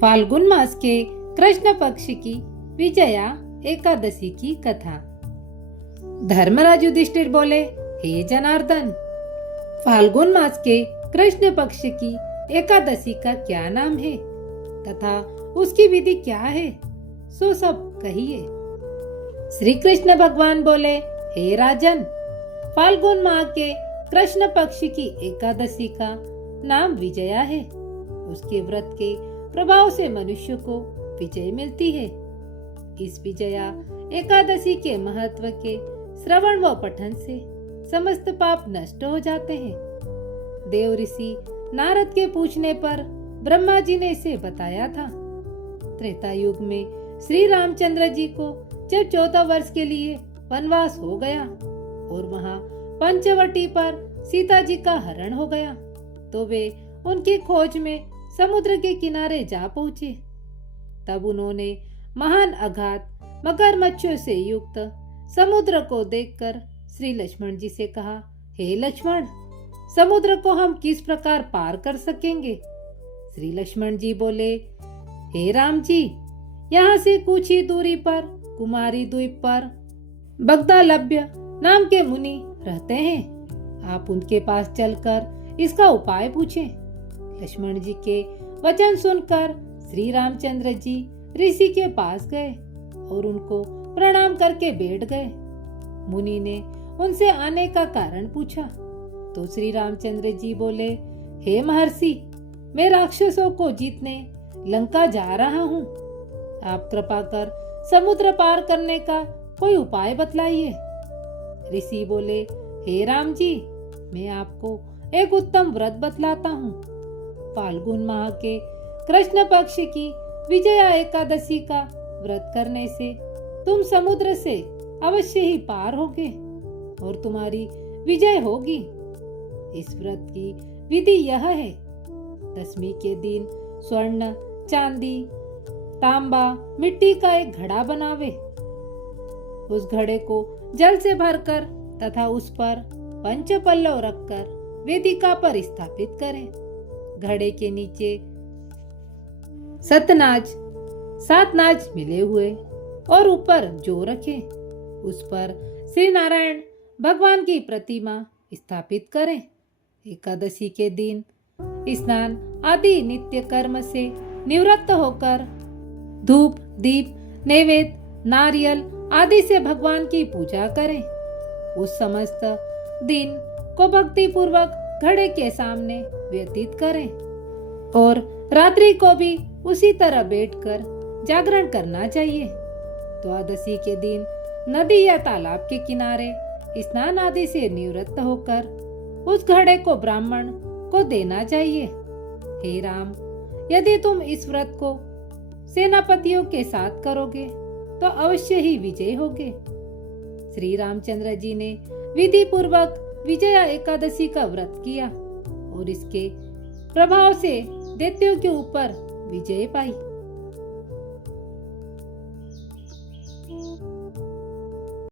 फाल्गुन मास के कृष्ण पक्ष की विजया एकादशी की कथा। धर्मराज युधिष्ठिर बोले, हे जनार्दन, फाल्गुन मास के कृष्ण पक्ष की एकादशी का क्या नाम है तथा उसकी विधि क्या है, सो सब कहिए। श्री कृष्ण भगवान बोले, हे राजन, फाल्गुन माह के कृष्ण पक्ष की एकादशी का नाम विजया है। उसके व्रत के प्रभाव से मनुष्य को विजय मिलती है। इस विजया एकादशी के महत्व के श्रवण व पठन से समस्त पाप नष्ट हो जाते हैं। देव ऋषि नारद के पूछने पर ब्रह्मा जी ने इसे बताया था। त्रेता युग में श्री रामचंद्र जी को जब 14 वर्ष के लिए वनवास हो गया और वहां पंचवटी पर सीता जी का हरण हो गया, तो वे उनकी खोज में समुद्र के किनारे जा पहुंचे। तब उन्होंने महान अगाध मगरमच्छों से युक्त समुद्र को देखकर श्री लक्ष्मण जी से कहा, हे लक्ष्मण, समुद्र को हम किस प्रकार पार कर सकेंगे? श्री लक्ष्मण जी बोले, हे राम जी, यहाँ से कुछ ही दूरी पर कुमारी द्वीप पर बगदालभ्य नाम के मुनि रहते हैं। आप उनके पास चलकर इसका उपाय पूछें। लक्ष्मण जी के वचन सुनकर श्री रामचंद्र जी ऋषि के पास गए और उनको प्रणाम करके बैठ गए। मुनि ने उनसे आने का कारण पूछा तो श्री रामचंद्र जी बोले, हे महर्षि, मैं राक्षसों को जीतने लंका जा रहा हूँ। आप कृपा कर समुद्र पार करने का कोई उपाय बतलाइए। ऋषि बोले, हे राम जी, मैं आपको एक उत्तम व्रत बतलाता हूँ। फाल्गुन माह के कृष्ण पक्ष की विजया एकादशी का व्रत करने से तुम समुद्र से अवश्य ही पार होगे और तुम्हारी विजय होगी। इस व्रत की विधि यह है, दशमी के दिन स्वर्ण, चांदी, तांबा, मिट्टी का एक घड़ा बनावे। उस घड़े को जल से भरकर तथा उस पर पंचपल्लव रखकर वेदिका पर स्थापित करें। घड़े के नीचे सतनाज, 7 नाज मिले हुए और ऊपर जो रखें, उस पर श्री नारायण भगवान की प्रतिमा स्थापित करें। एकादशी के दिन स्नान आदि नित्य कर्म से निवृत्त होकर धूप, दीप, नैवेद्य, नारियल आदि से भगवान की पूजा करें। उस समस्त दिन को भक्ति पूर्वक घड़े के सामने व्यतीत करें और रात्रि को भी उसी तरह बैठकर जागरण करना चाहिए। द्वादशी के दिन नदी या तालाब के किनारे स्नान आदि से निवृत्त होकर उस घड़े को ब्राह्मण को देना चाहिए। हे राम, यदि तुम इस व्रत को सेनापतियों के साथ करोगे तो अवश्य ही विजय होगे। श्री रामचंद्र जी ने विधि पूर्वक विजया एकादशी का व्रत किया और इसके प्रभाव से दैत्यों के ऊपर विजय पाई।